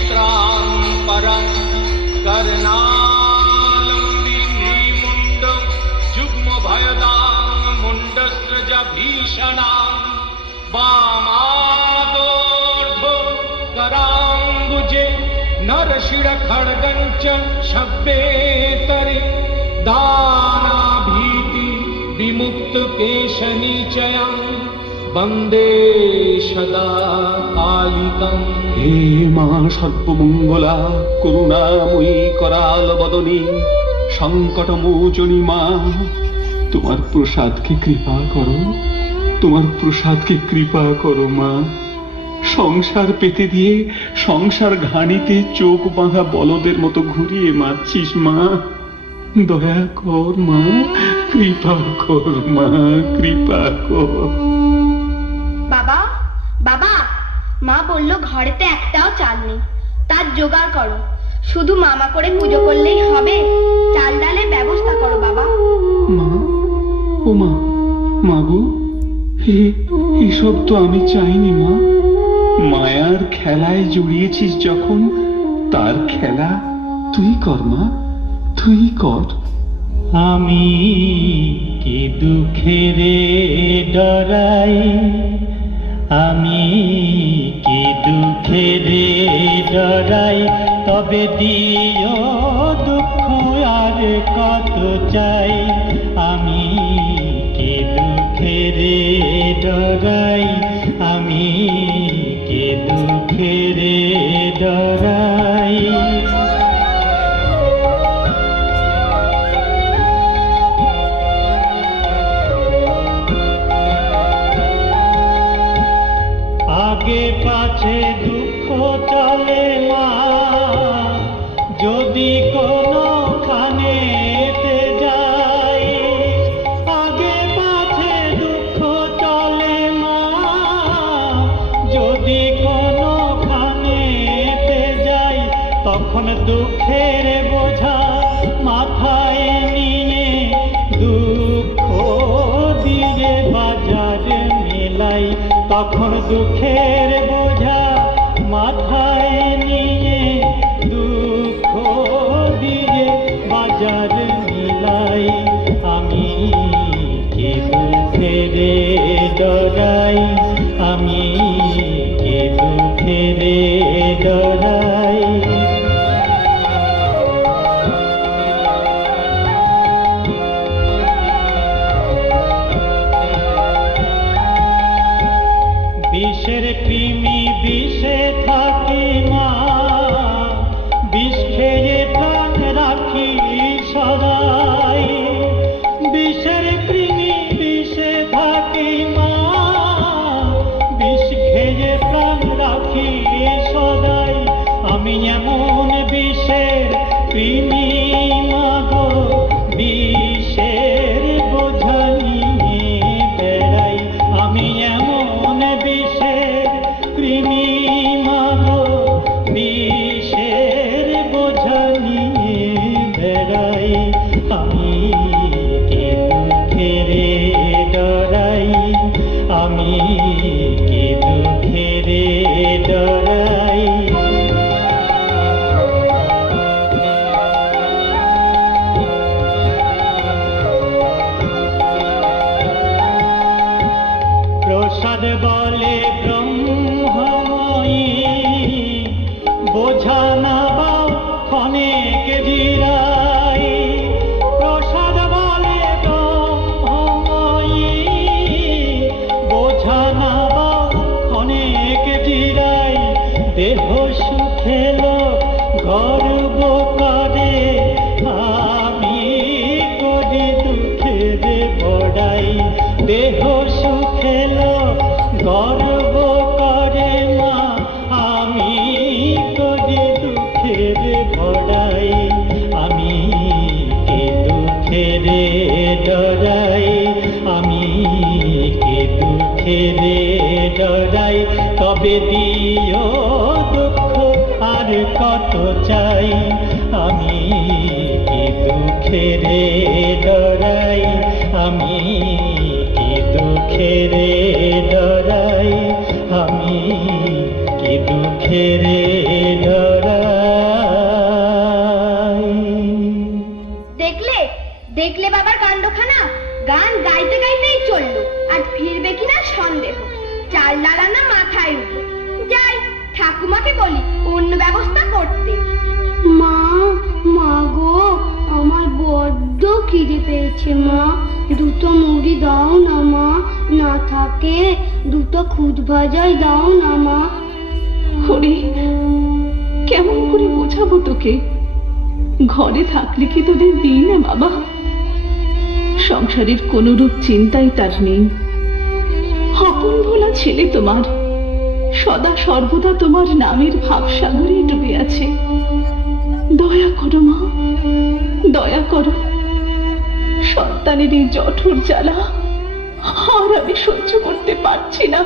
नेत्रां परं कर्णालम्बिनीमुण्डं जुग्मभयदां मुण्डस्रजभीषणां वामादोर्ध्वकराम्बुजे नरशिरखड्गं च शब्देतरे दानाभीति विमुक्तकेशनिचयं वन्दे सदा पालितम् হে মা সর্বমঙ্গলা, করুণাময়ী করাল বদনী সংকট মোচনী মা, তোমার প্রসাদকে কৃপা করো, তোমার প্রসাদকে কৃপা করো মা। সংসার পেতে দিয়ে সংসার ঘানিতে চোখ বাঁধা বলদের মতো ঘুরিয়ে মারছিস মা। দয়া কর মা, কৃপা কর মা, কৃপা কর। মা বলল ঘরেতে একটাও চাল নেই। তার জোগাড় করো। শুধু মামা করে পুজো করলেই হবে। চাল ডালের ব্যবস্থা করো বাবা। মা? ও মা মাগো হে এসব তো আমি চাইনি মা। মায়ার খেলায় জড়িয়েছিস যখন তার খেলা তুই কর মা তুই কর। আমি কি দুঃখেরে ডরাই? আমি কি দুঃখেরে ডরাই তবে দিও দুঃখ আর কত চাই? আমি কি দুঃখেরে ডরাই আমি কি দুঃখেরে ডরাই দুঃখের বোঝা মাথায় নিয়ে দুঃখ দিয়ে বাজার মেলাই তখন দুঃখের বোঝা না বাও ক্ষণেক জিরাই দুঃখের ডরাই, আমি কে দুঃখের ডরাই। তবে দিও দুঃখ, আর কত চাই? আমি কি দুঃখের ডরাই, আমি কি দুঃখের ডরাই। আমি কি দুঃখের ডরাই। গান গাইতে গাইতেই চলল আর ফিরবে কিনা সন্দেহ। চাল ডালানা মাথায় উঠল যাই ঠাকুমাকে বলি অন্য ব্যবস্থা করতে। মা মা গো আমার বড্ড খিদে পেয়েছে মা। দুটো মুড়ি দাও না মা না থাকে দুটো খুদ ভাজাই দাও না মা। ওরে কেমন করে বোঝাবো তোকে? ঘরে থাকলে কি তোদের দিই না বাবা? সংসারের কোনরূপ চিন্তাই তার নেই। আপন ভোলা ছেলে তোমার, সদা সর্বদা তোমার নামের ভাবসাগরে ডুবে আছে। দয়া করো মা, দয়া করো। সন্তানের এই জঠর জ্বালা আর আমি সহ্য করতে পারছি না।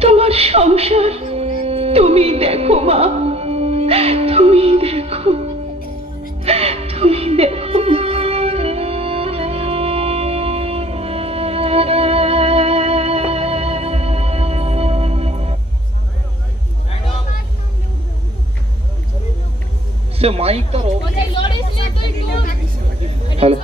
তোমার সংসার তুমি দেখো মা তুমি দেখো তুমি দেখো সে মাইক তার hello.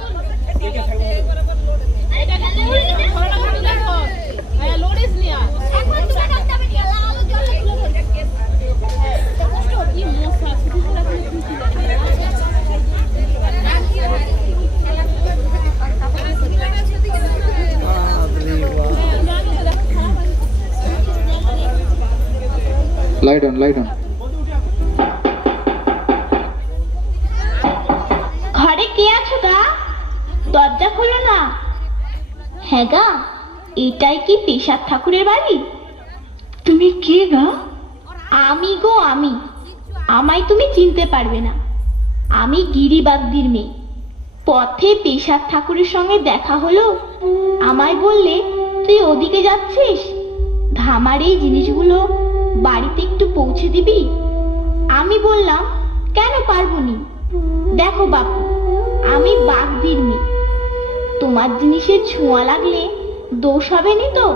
Light on light on হ্যাঁ গা এটাই কি পেশার ঠাকুরের বাড়ি? তুমি কে গা? আমি গো আমি আমায় তুমি চিনতে পারবে না। আমি গিরিবাগদির মেয়ে। পথে পেশার ঠাকুরের সঙ্গে দেখা হলো আমায় বললে তুই ওদিকে যাচ্ছিস? ধামার এই জিনিসগুলো বাড়িতে একটু পৌঁছে দিবি? আমি বললাম কেন পারব নি? দেখো বাপু আমি বাগদির মেয়ে। তোমার জিনিসের ছোঁয়া লাগলে দোষ হবে নি তো?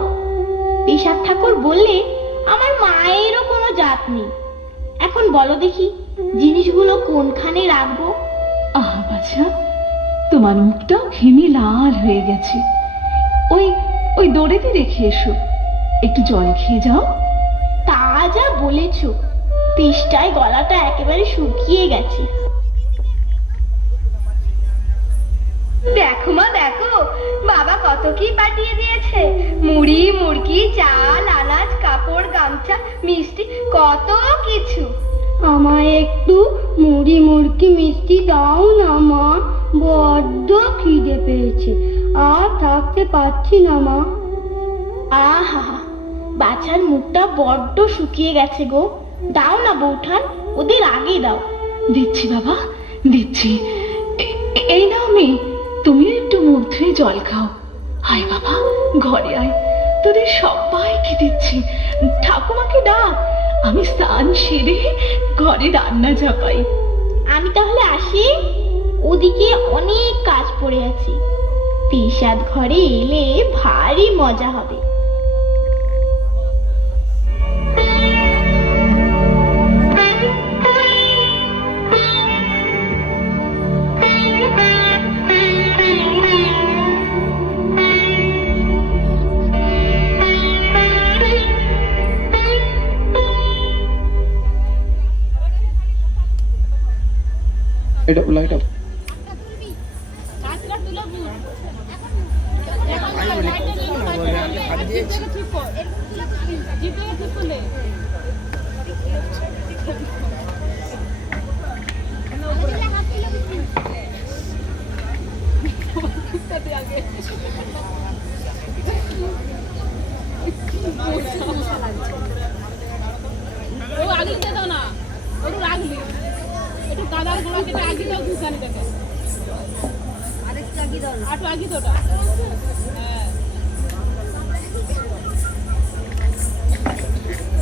পেশার ঠাকুর বললে আমার মায়েরও কোনো জাত নেই। এখন বলো দেখি জিনিসগুলো কোনখানে রাখব? আহা বাছা তোমার মুখটাও ঘেমে লাল হয়ে গেছে। ওই ওই দড়িতে রেখে এসো। একটু জল খেয়ে যাও। তা যা বলেছ তেষ্টায় গলাটা একেবারে শুকিয়ে গেছে। দেখো মা দেখো। বাবা কত কি পাঠিয়ে দিয়েছে। মুড়ি মুরগি চাল আনাজ কাপড় গামছা মিষ্টি কত কিছু। আমায় একটু মুড়ি মুরগি মিষ্টি দাও না মা। বড্ড খিদে পেয়েছে। আর থাকতে পারছি না মা। আহা বাছার মুখটা বড্ড শুকিয়ে গেছে গো। দাও না বৌঠান ওদের আগে দাও। দিচ্ছি বাবা দিচ্ছি। এই নাও মেয়ে তুমিও একটু মুখ ধুয়ে জল খাও। আয় বাবা, ঘরে আয়। তোদের সবাইকে দিচ্ছি। ঠাকুমাকে ডাক। আমি স্নান সেরে ঘরে রান্না চাপাই। আমি তাহলে আসি? ওদিকে অনেক কাজ পড়ে আছে। পেশাদ ঘরে এলে ভারী মজা হবে। ও আগলি দে দাও না একটু আগলি একটু কাদার গুঁড়ো কেটে আগলি দাও ঘুষানি দেখে আরেকটু আগি দাও আগি হ্যাঁ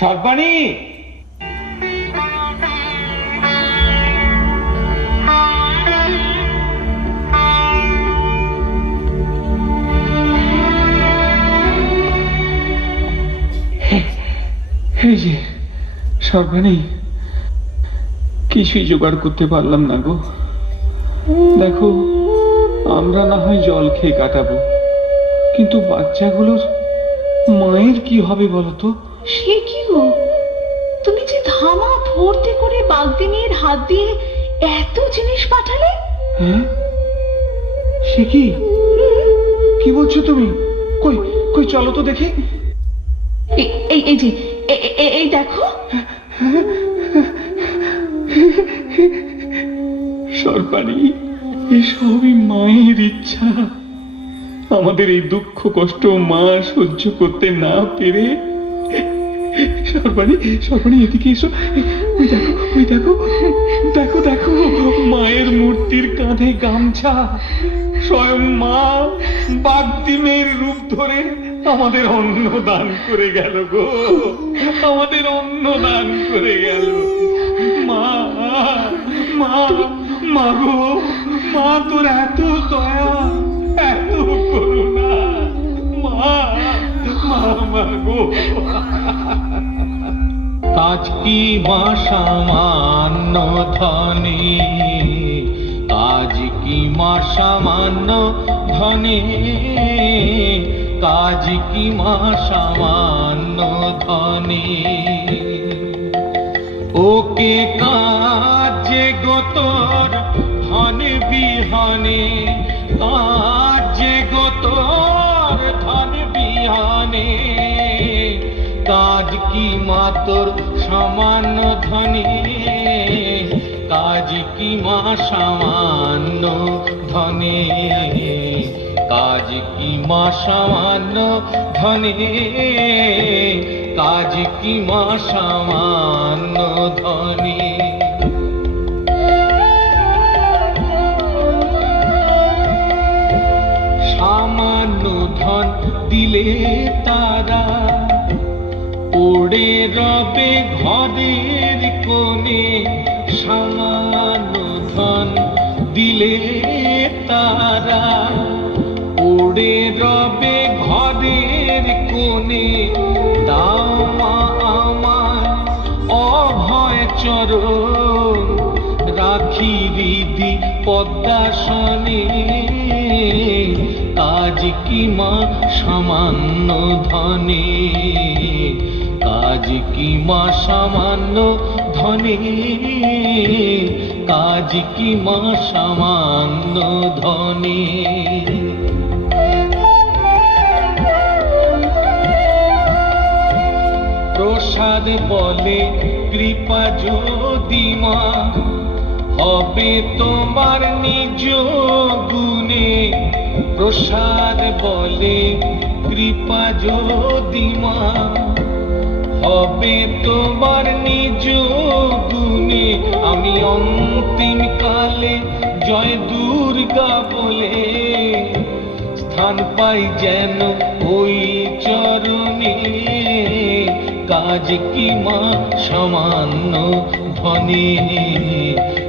সর্বাণী এই যে সর্বাণী কিছুই জোগাড় করতে পারলাম না গো। দেখো, আমরা না হয় জল খেয়ে কাটাবো। কিন্তু বাচ্চাগুলোর মায়ের কি হবে বলো তো? সে কি গো তুমি যে ধামা ভর্তি করে বাগদিনের হাত দিয়ে এত জিনিস পাঠালে? হ্যাঁ? সে কি? কি বলছো তুমি? কই কই চলো তো দেখি। এই এই যে এই দেখো। সরকারি এসবই মায়ের ইচ্ছা। আমাদের এই দুঃখ কষ্ট মা সহ্য করতে না পেরে সরবারি সরবারি এদিকে এসো। ওই দেখো ওই দেখো। দেখো দেখো, মায়ের মূর্তির কাঁধে গামছা। স্বয়ং মা বাগদিমের রূপ ধরে আমাদের অন্ন দান করে গেল গো। আমাদের অন্ন দান করে গেল। মা মা মা গো, মা তোর এত দয়া, এত করুণা। মা মা মা গো। কাজ কি মা সামান্য ধনে? কাজ কি মা সামান্য ধনে? কাজ কি মা সামান্য ধনে? ওকে কাজে গোতর ধন বিহনে কাজে মাতর সামান্য ধনে। কাজ কি মা সামান্য ধনে? কাজ কি মা সামান্য ধনে? কাজ কি মা সামান্য ধনে? সামান্য ধন দিলে তারা পড়ে রবে ঘরের কোণে সামান্য ধন দিলে তারা। পড়ে রবে ঘরের কোণে দাও মা আমার অভয় চরণ। রাখি হৃদি পদ্মাসনে কাজ কি মা সামান্য ধনে। কাজ কি মা সামান্য ধনে? কাজ কি মা সামান্য ধনে? প্রসাদ বলে, কৃপা যদি মা, হবে তোমার নিজ গুণে। প্রসাদ বলে, কৃপা যদি মা হবে তোমার নিজ গুণে আমি অন্তিম কালে জয় দুর্গা বলে স্থান পাই যেন ওই চরণে। কাজ কি মা সামান্য ধনে?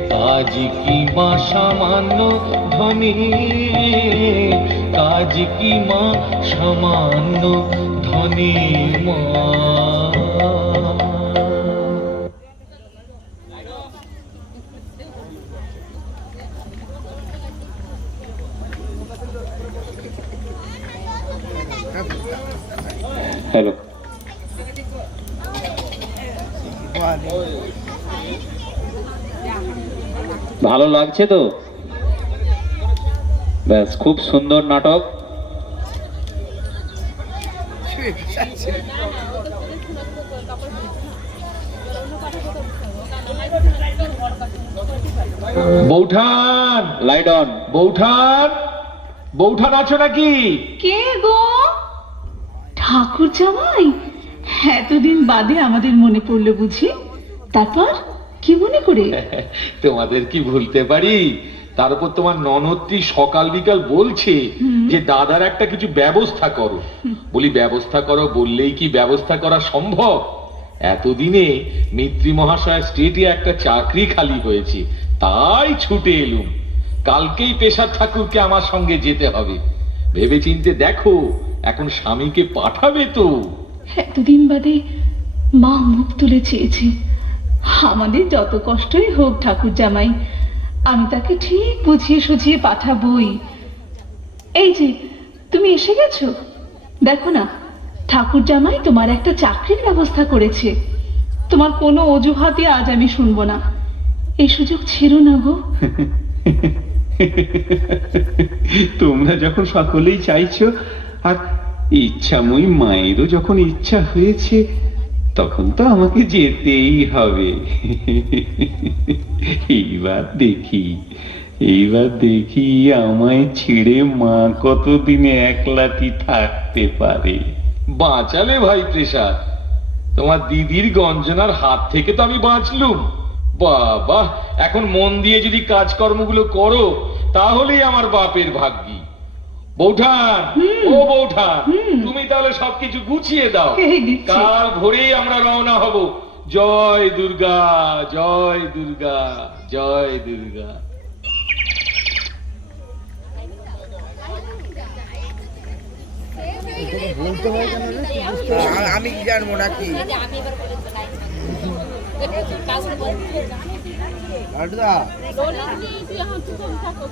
কাজ কি মা সামান্য ধনে? কাজ কি মা সামান্য লাগছে তো? ব্যাস খুব সুন্দর নাটক। বৌঠান! Light on বৌঠান! বৌঠান আছো নাকি? কে গো? ঠাকুর জামাই এতদিন বাদে আমাদের মনে পড়ল বুঝি। তারপর? কি মনে করে? তোমাদের কি ভুলতে পারি? তার উপর তোমার ননদটি সকাল বিকাল বলছে যে দাদার একটা কিছু ব্যবস্থা করো। বলি ব্যবস্থা করো বললেই কি ব্যবস্থা করা সম্ভব? এতদিনে মিত্রি মহাশয় স্টেটে একটা চাকরি খালি হয়েছে তাই ছুটে এলুম। কালকেই পেশার ঠাকুরকে আমার সঙ্গে যেতে হবে। ভেবেচিন্তে দেখো এখন স্বামীকে পাঠাবে তো। এতদিন বাদে মা মুখ তুলে চেয়েছে। আমাদের যত কষ্টই হোক, ঠাকুর জামাই, আমি তাকে ঠিক বুঝিয়ে সুঝিয়ে পাঠাবই। এই যে, তুমি এসে গেছো? দেখো না, ঠাকুর জামাই তোমার একটা চাকরির ব্যবস্থা করেছে। তোমার কোনো অজুহাতে আজ আমি শুনব না। এই সুযোগ ছেড়ো না গো। তোমরা যখন সকলেই চাইছো, আর ইচ্ছাময়ী মায়েরও যখন ইচ্ছা হয়েছে তখন তো আমাকে যেতেই হবে। এইবার দেখি এইবার দেখি আমায় ছেড়ে মা কতদিনে একলাটি থাকতে পারে। বাঁচালে ভাই প্রেসাদ তোমার দিদির গঞ্জনার হাত থেকে তো আমি বাঁচলুম। বাবা, এখন মন দিয়ে যদি কাজকর্মগুলো করো, তাহলেই আমার বাপের ভাগ্যি। বৌঠান ও বৌঠান তুমি তাহলে সবকিছু গুছিয়ে দাও। কাল ভোরেই আমরা রওনা হব। জয় দুর্গা জয় দুর্গা জয় দুর্গা। আমি কি জানব নাকি? লাড্ডুদা তুই এখন চুপ করে থাকো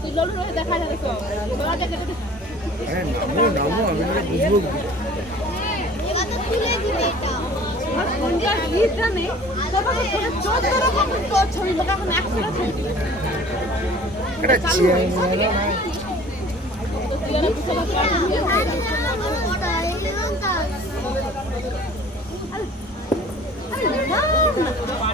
তুই লড়ু রয়ে দেখা যাবে তো তোরা দেখে দেখে হ্যাঁ নামো নামো আমি না বুঝব কি? এটা চেয়ার না পাট আছে